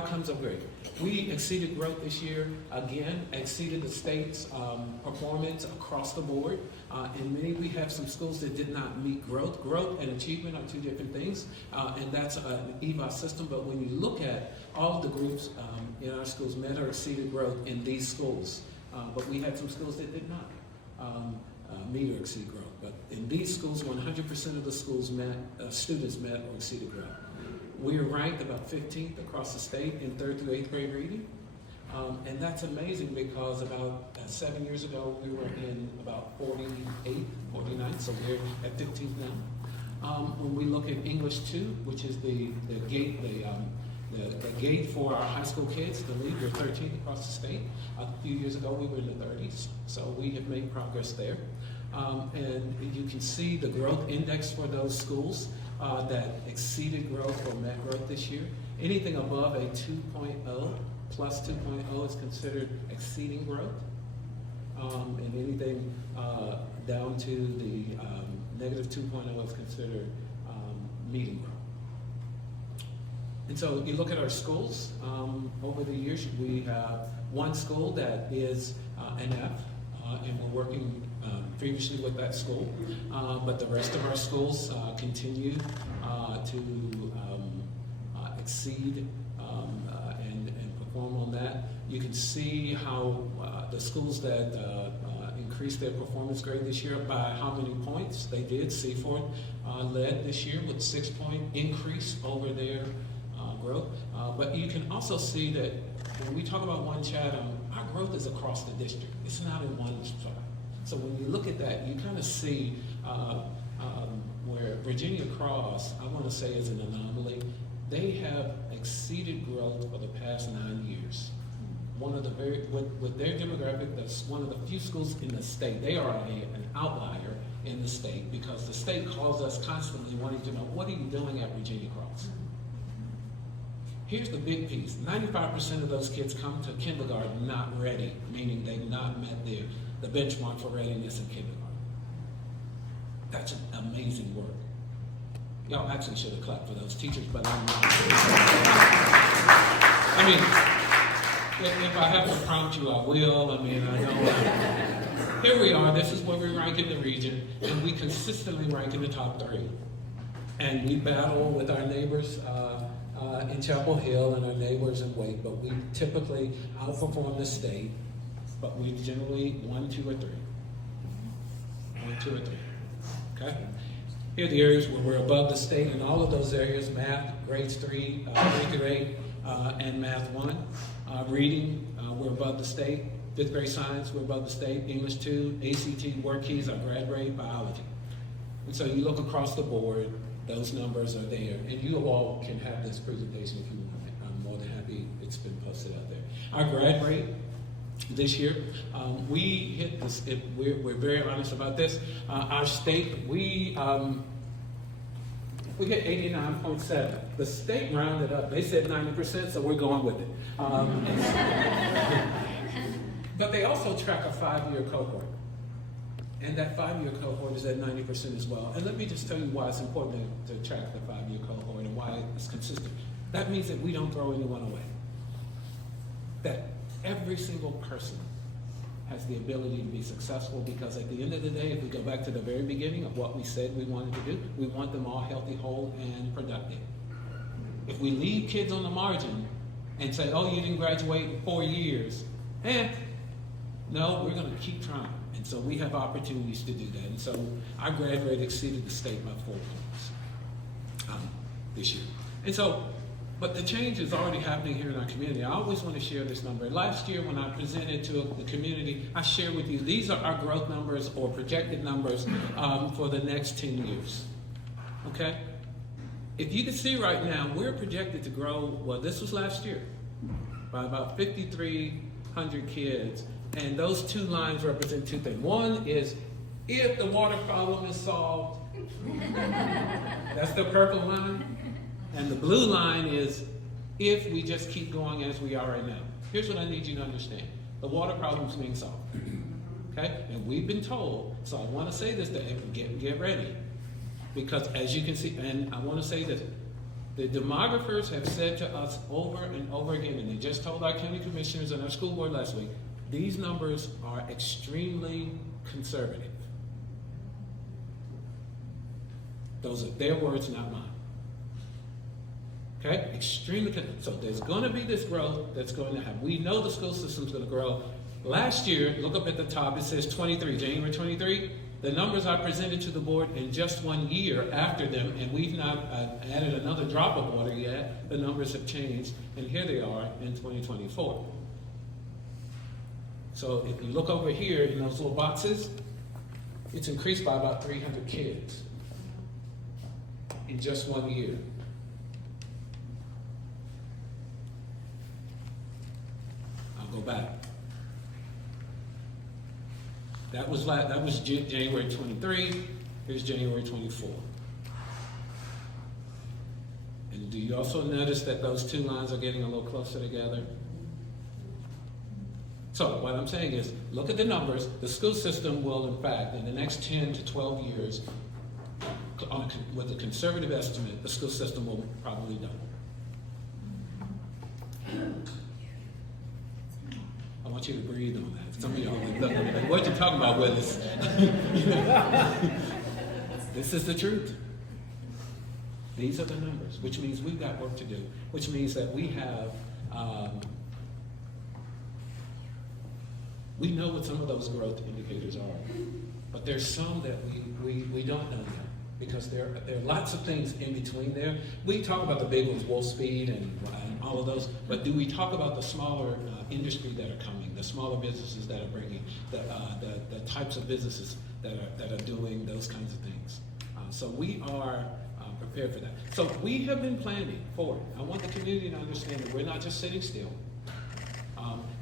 outcomes are great. We exceeded growth this year, again, exceeded the state's performance across the board. In many, we have some schools that did not meet growth. Growth and achievement are two different things, and that's an EVA system. But when you look at all of the groups in our schools, met or exceeded growth in these schools. But we had some schools that did not meet or exceed growth. But in these schools, 100% of the schools students met or exceeded growth. We are ranked about 15th across the state in 3rd through 8th grade reading. And that's amazing because about 7 years ago, we were in about 48, 49, so we're at 15th now. When we look at English 2, which is the gate for our high school kids, the lead, we're 13th across the state. A few years ago, we were in the 30s, so we have made progress there. And you can see the growth index for those schools that exceeded growth or met growth this year. Anything above a 2.0 plus 2.0 is considered exceeding growth. And anything down to the negative 2.0 is considered meeting growth. And so you look at our schools, over the years we have one school that is an F, and we're working previously with that school, but the rest of our schools continue to exceed and perform on that. You can see how the schools that increased their performance grade this year by how many points they did. Seaford led this year with 6-point increase over their growth. But you can also see that when we talk about One Chatham, our growth is across the district. It's not in one spot. So when you look at that, you kind of see where Virginia Cross, I want to say, is an anomaly. They have exceeded growth for the past 9 years. One of the with their demographic, that's one of the few schools in the state. They are an outlier in the state because the state calls us constantly wanting to know, what are you doing at Virginia Cross? Here's the big piece. 95% of those kids come to kindergarten not ready, meaning they've not met the benchmark for readiness in kindergarten. That's amazing work. Y'all actually should have clapped for those teachers, but I'm not. I mean, if I have to prompt you, I will. I mean, I know. Here we are. This is where we rank in the region, and we consistently rank in the top 3. And we battle with our neighbors in Chapel Hill and our neighbors in Wake, but we typically outperform the state, but we generally 1, 2, or 3. 1, 2, or 3. Okay? Here are the areas where we're above the state in all of those areas: math, grades 3 through 8, and math 1. Reading, we're above the state. 5th grade science, we're above the state. English 2, ACT, work keys, our grad grade, biology. And so you look across the board, those numbers are there. And you all can have this presentation if you want it. I'm more than happy it's been posted out there. Our grad rate this year, we hit this, we're very honest about this. Our state, we hit 89.7. The state rounded up. They said 90%, so we're going with it. But they also track a 5-year cohort. And that 5-year cohort is at 90% as well. And let me just tell you why it's important to track the 5-year cohort and why it's consistent. That means that we don't throw anyone away. That every single person has the ability to be successful, because at the end of the day, if we go back to the very beginning of what we said we wanted to do, we want them all healthy, whole, and productive. If we leave kids on the margin and say, oh, you didn't graduate in 4 years, no, we're going to keep trying. And so we have opportunities to do that. And so our grad rate exceeded the state by 4 points this year. And so, but the change is already happening here in our community. I always want to share this number. Last year when I presented to the community, I shared with you, these are our growth numbers or projected numbers for the next 10 years. Okay? If you can see right now, we're projected to grow, well, this was last year, by about 5,300 kids. And those 2 lines represent 2 things. One is if the water problem is solved. That's the purple line. And the blue line is if we just keep going as we are right now. Here's what I need you to understand. The water problem is being solved. Okay? And we've been told, so I want to say this to get ready. Because as you can see, and I want to say this, The demographers have said to us over and over again, and they just told our county commissioners and our school board last week, these numbers are extremely conservative. Those are their words, not mine. Okay? Extremely conservative. So there's going to be this growth that's going to happen. We know the school system's going to grow. Last year, look up at the top, it says 23, January 23. The numbers I presented to the board in just 1 year after them, and we've not added another drop of water yet, the numbers have changed, and here they are in 2024. So if you look over here in those little boxes, it's increased by about 300 kids in just 1 year. I'll go back. That was January 23, here's January 24. And do you also notice that those two lines are getting a little closer together? So what I'm saying is, look at the numbers. The school system will, in fact, in the next 10 to 12 years, with a conservative estimate, the school system will probably double. I want you to breathe on that. Some of y'all are like, what you talking about, Willis? This is the truth. These are the numbers, which means we've got work to do, which means that we have, we know what some of those growth indicators are, but there's some that we don't know yet, because there are lots of things in between there. We talk about the big ones, Wolf Speed and all of those, but do we talk about the smaller industry that are coming, the smaller businesses that are bringing, the types of businesses that are doing those kinds of things? So we are prepared for that. So we have been planning for it. I want the community to understand that we're not just sitting still.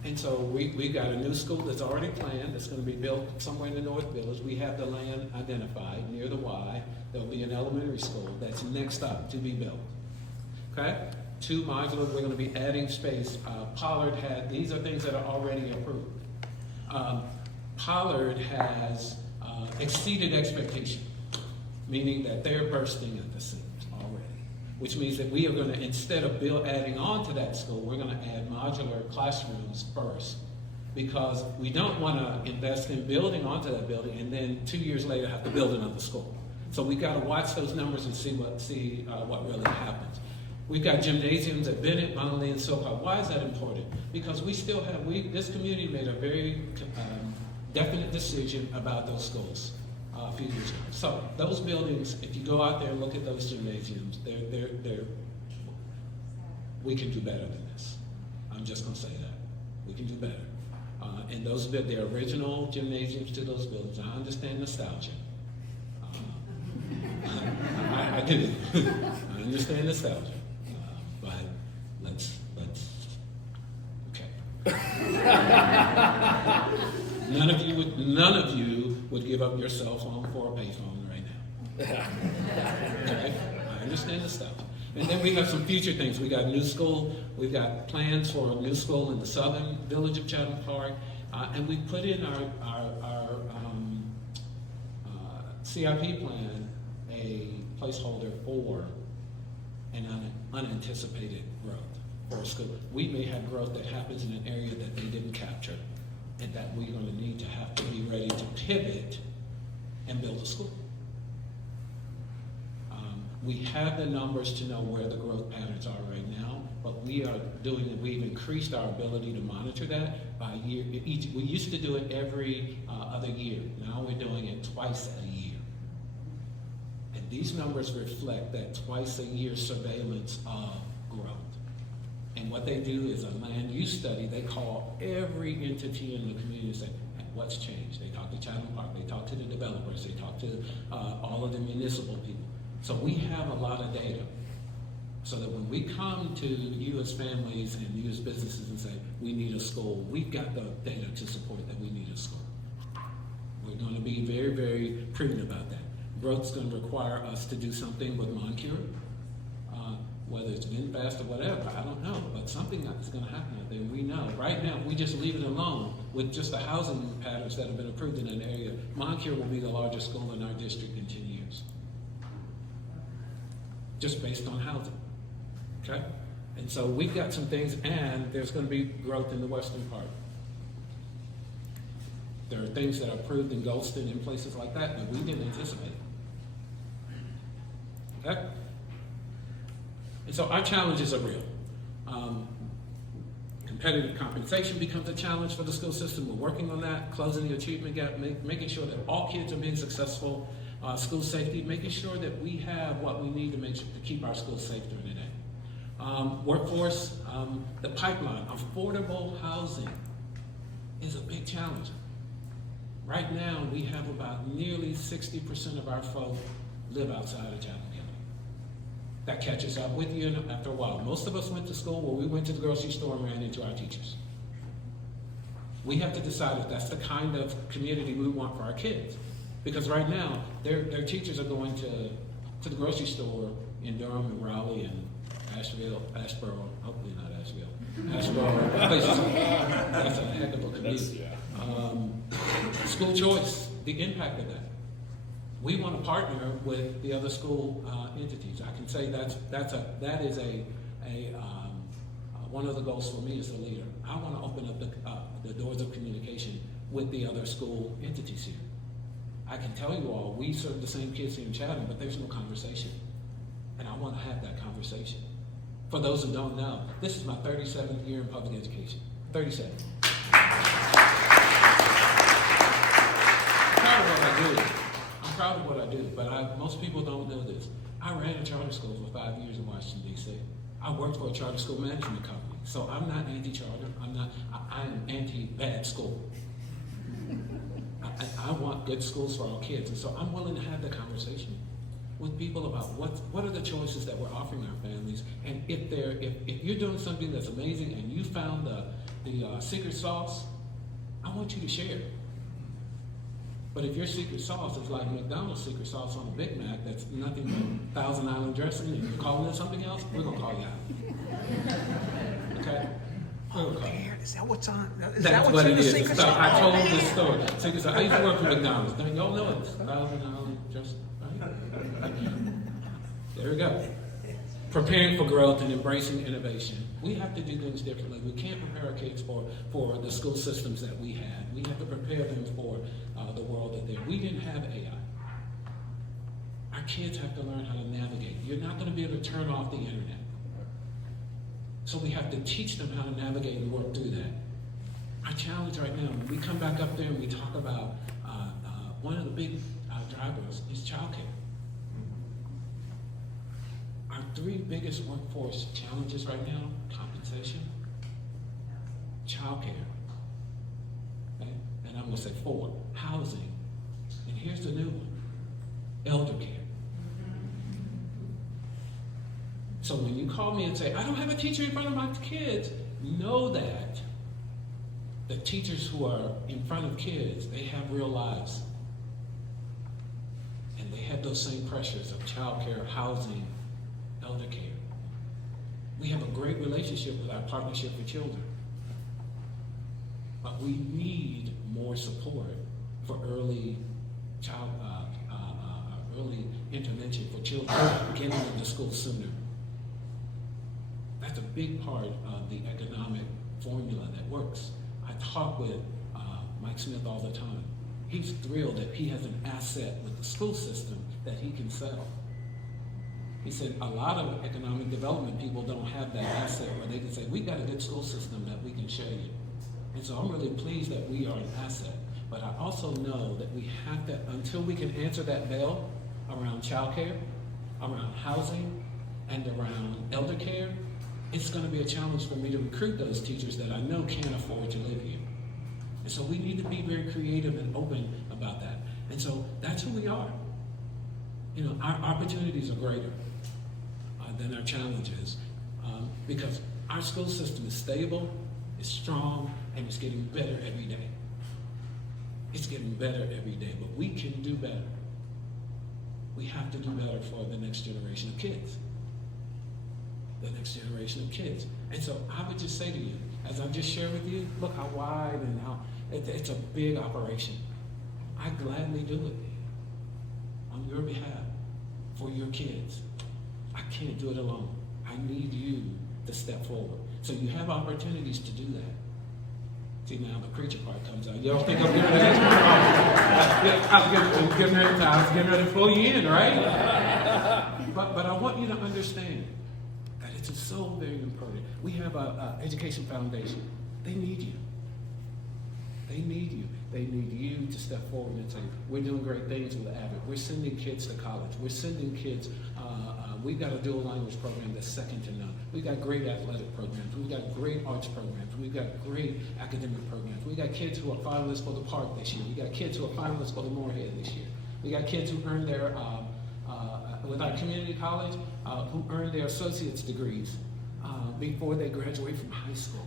And so we got a new school that's already planned. It's going to be built somewhere in the North Village. We have the land identified near the Y. There'll be an elementary school that's next up to be built. Okay? 2 modular, we're going to be adding space. Pollard had, these are things that are already approved. Pollard has exceeded expectation, meaning that they're bursting at the seams already, which means that we are going to, instead of adding on to that school, we're going to add modular classrooms first, because we don't want to invest in building onto that building and then 2 years later have to build another school. So we've got to watch those numbers and see what really happens. We've got gymnasiums at Bennett, Bonley, and SoCal. Why is that important? Because we still have, this community made a very definite decision about those schools a few years ago. So those buildings, if you go out there and look at those gymnasiums, we can do better than this. I'm just going to say that. We can do better. And those, they're original gymnasiums to those buildings. I understand nostalgia. I do. I understand nostalgia. But let's, okay. None of you would give up your cell phone for a payphone right now. Okay? I understand the stuff. And then we have some future things. We got a new school. We've got plans for a new school in the southern village of Chatham Park. And we put in our CIP plan a placeholder for an unanticipated growth for a school. We may have growth that happens in an area that they didn't capture, and that we're going to need to have to be ready to pivot and build a school. We have the numbers to know where the growth patterns are right now, but we've increased our ability to monitor that by year. We used to do it every other year. Now we're doing it twice a year. And these numbers reflect that twice a year surveillance of growth. And what they do is a land use study. They call every entity in the community and say, what's changed? They talk to Chatham Park, they talk to the developers, they talk to all of the municipal people. So we have a lot of data. So that when we come to you as families and you as businesses and say, we need a school, we've got the data to support that we need a school. We're going to be very, very prudent about that. Growth's going to require us to do something with Moncure. Whether it's VinFast or whatever, I don't know, but something is going to happen out there. We know. Right now, if we just leave it alone with just the housing patterns that have been approved in an area, Moncure will be the largest school in our district in 10 years. Just based on housing. okay? And so we've got some things, and there's going to be growth in the western part. There are things that are approved in Goldston and places like that that we didn't anticipate. Okay? And so our challenges are real. Competitive compensation becomes a challenge for the school system. We're working on that, closing the achievement gap, making sure that all kids are being successful. School safety, making sure that we have what we need to keep our schools safe during the day. Workforce, the pipeline, affordable housing is a big challenge. Right now, we have about nearly 60% of our folk live outside of Chatham County. That catches up with you after a while. Most of us went to school where we went to the grocery store and ran into our teachers. We have to decide if that's the kind of community we want for our kids. Because right now, their teachers are going to the grocery store in Durham and Raleigh and Asheboro, hopefully not Asheville, places. That's a heck of a commute. School choice, the impact of that. We want to partner with the other school entities. I can say that is one of the goals for me as a leader. I want to open up the doors of communication with the other school entities here. I can tell you all, we serve the same kids here in Chatham, but there's no conversation. And I want to have that conversation. For those who don't know, this is my 37th year in public education. 37. I'm proud of what I do, but most people don't know this. I ran a charter school for 5 years in Washington, D.C. I worked for a charter school management company, so I'm not anti-charter. I am anti-bad school. I want good schools for our kids, and so I'm willing to have the conversation with people about what are the choices that we're offering our families, and if you're doing something that's amazing and you found the secret sauce, I want you to share it. But if your secret sauce is like McDonald's secret sauce on a Big Mac that's nothing but Thousand Island dressing and you're calling it something else, we're going to call you out. Okay? Oh, is that what's on? That's what it is. So I told this story. Secret sauce. I used to work for McDonald's. Don't y'all know it? Thousand Island dressing. Right? There we go. Preparing for growth and embracing innovation. We have to do things differently. We can't prepare our kids for the school systems that we had. We have to prepare them for the world that they're. We didn't have AI. Our kids have to learn how to navigate. You're not going to be able to turn off the internet. So we have to teach them how to navigate and work through that. Our challenge right now, when we come back up there and we talk about one of the big drivers is childcare. Our three biggest workforce challenges right now: compensation, childcare, okay? And I'm going to say 4, housing, and here's the new one, elder care. So when you call me and say, I don't have a teacher in front of my kids, know that the teachers who are in front of kids, they have real lives. And they have those same pressures of childcare, housing, elder care. We have a great relationship with our Partnership for Children. But we need more support for early early intervention for children getting into school sooner. That's a big part of the economic formula that works. I talk with Mike Smith all the time. He's thrilled that he has an asset with the school system that he can sell. He said a lot of economic development people don't have that asset where they can say, we've got a good school system that we can share you. And so I'm really pleased that we are an asset. But I also know that we have to, until we can answer that bell around childcare, around housing, and around elder care, it's going to be a challenge for me to recruit those teachers that I know can't afford to live here. And so we need to be very creative and open about that. And so that's who we are. You know, our opportunities are greater than our challenges because our school system is stable, it's strong, and it's getting better every day. It's getting better every day, but we can do better. We have to do better for the next generation of kids. The next generation of kids. And so I would just say to you, as I've just shared with you, look how wide and how it's a big operation. I gladly do it on your behalf, for your kids. I can't do it alone. I need you to step forward. So you have opportunities to do that. See, now the preacher part comes out. You don't think I'm getting ready to I was getting ready to pull you in, right? But I want you to understand that it's so very important. We have a education foundation. They need you. They need you. They need you to step forward and say, we're doing great things with Abbott. We're sending kids to college. We're sending kids, we've got a dual language program that's second to none. We've got great athletic programs. We've got great arts programs. We've got great academic programs. We've got kids who are finalists for the Park this year. We've got kids who are finalists for the Moorhead this year. We got kids who earned their, with our community college, who earned their associate's degrees before they graduate from high school.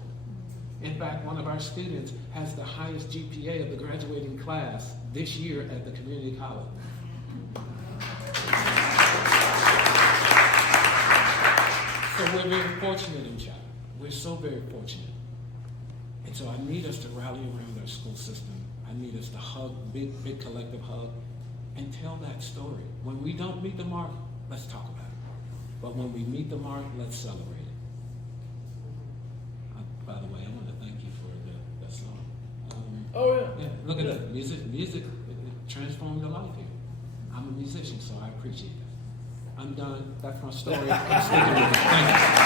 In fact, one of our students has the highest GPA of the graduating class this year at the community college. So we're very fortunate in Chatham. We're so very fortunate. And so I need us to rally around our school system. I need us to hug, big collective hug, and tell that story. When we don't meet the mark, let's talk about it. But when we meet the mark, let's celebrate it. By the way, I want to thank you for the song. Yeah, look at that. Music it transformed the life here. I'm a musician, so I appreciate that. I'm done. That's my story. I'm sticking with it. Thank you.